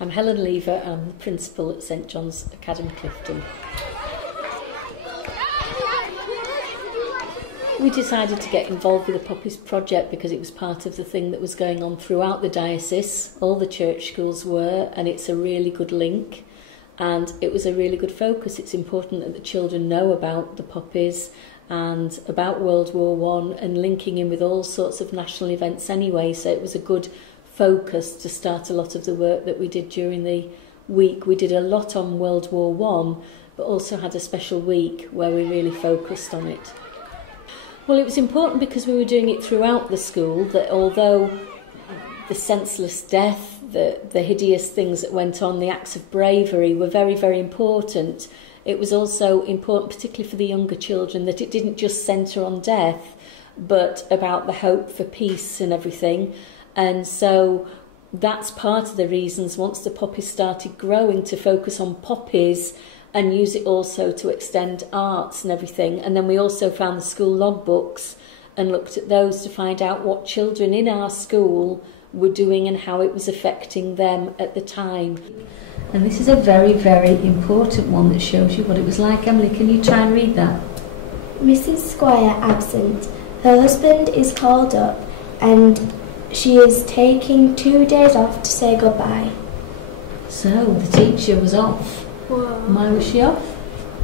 I'm Helen Lever, I'm the principal at St John's Academy Clifton. We decided to get involved with the Poppies project because it was part of the thing that was going on throughout the diocese. All the church schools were, and it's a really good link and it was a really good focus. It's important that the children know about the Poppies and about World War I and linking in with all sorts of national events anyway, so it was a good focus to start a lot of the work that we did during the week. We did a lot on World War I, but also had a special week where we really focused on it. Well, it was important because we were doing it throughout the school, that although the senseless death, the hideous things that went on, the acts of bravery were very, very important, it was also important, particularly for the younger children, that it didn't just centre on death, but about the hope for peace and everything. And so that's part of the reasons, once the Poppies started growing, to focus on poppies and use it also to extend arts and everything. And then we also found the school logbooks and looked at those to find out what children in our school were doing and how it was affecting them at the time. And this is a very, very important one that shows you what it was like. Emily, can you try and read that? Mrs. Squire absent. Her husband is called up and she is taking 2 days off to say goodbye. So the teacher was off. Whoa. Why was she off?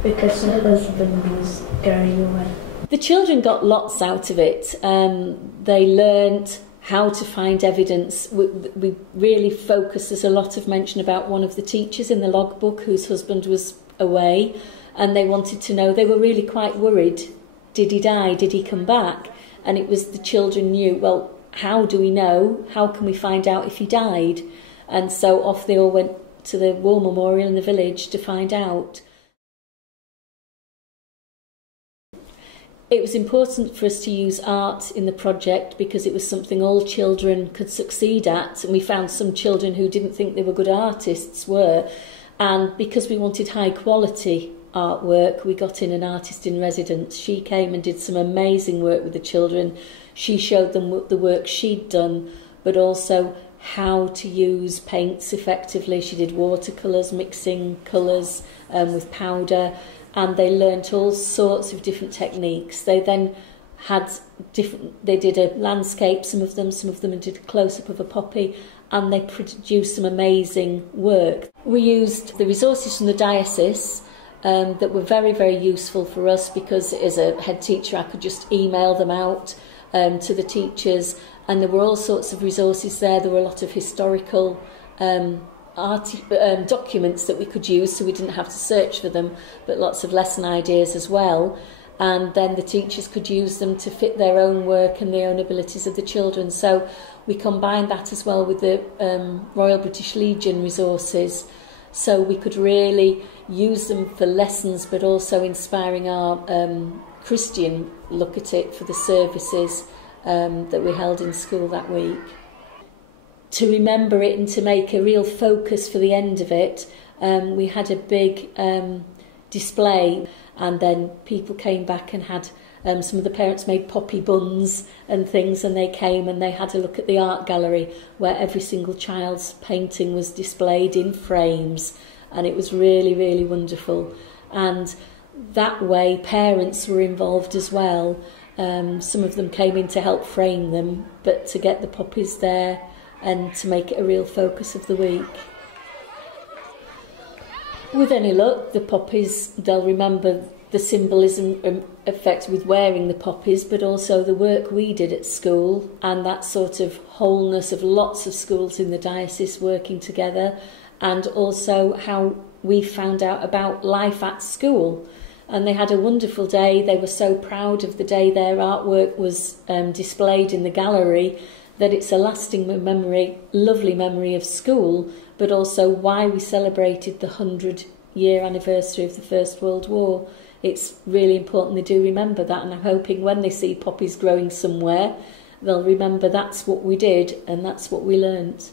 Because her husband was going away. The children got lots out of it. They learnt how to find evidence. We really focused, there's a lot of mention about one of the teachers in the logbook whose husband was away, and they wanted to know, they were really quite worried. Did he die? Did he come back? And it was the children knew, well, how do we know? How can we find out if he died? And so off they all went to the war memorial in the village to find out. It was important for us to use art in the project because it was something all children could succeed at, and we found some children who didn't think they were good artists were, and because we wanted high quality artwork, we got in an artist in residence. She came and did some amazing work with the children. She showed them the work she'd done, but also how to use paints effectively. She did watercolours, mixing colours with powder, and they learnt all sorts of different techniques. They then had they did a landscape, some of them did a close-up of a poppy, and they produced some amazing work. We used the resources from the diocese that were very, very useful for us, because as a head teacher I could just email them out to the teachers, and there were all sorts of resources there. There were a lot of historical documents that we could use, so we didn't have to search for them, but lots of lesson ideas as well, and then the teachers could use them to fit their own work and the own abilities of the children. So we combined that as well with the Royal British Legion resources, so we could really use them for lessons, but also inspiring our Christian look at it for the services that we held in school that week. To remember it and to make a real focus for the end of it, we had a big display, and then people came back and had some of the parents made poppy buns and things, and they came and they had a look at the art gallery where every single child's painting was displayed in frames, and it was really, really wonderful. And that way parents were involved as well. Some of them came in to help frame them, but to get the poppies there and to make it a real focus of the week. With any luck, the poppies, they'll remember the symbolism effect with wearing the poppies, but also the work we did at school and that sort of wholeness of lots of schools in the diocese working together, and also how we found out about life at school. And they had a wonderful day. They were so proud of the day their artwork was displayed in the gallery, that it's a lasting memory, lovely memory of school, but also why we celebrated the 100-year anniversary of the First World War. It's really important they do remember that, and I'm hoping when they see poppies growing somewhere, they'll remember that's what we did and that's what we learnt.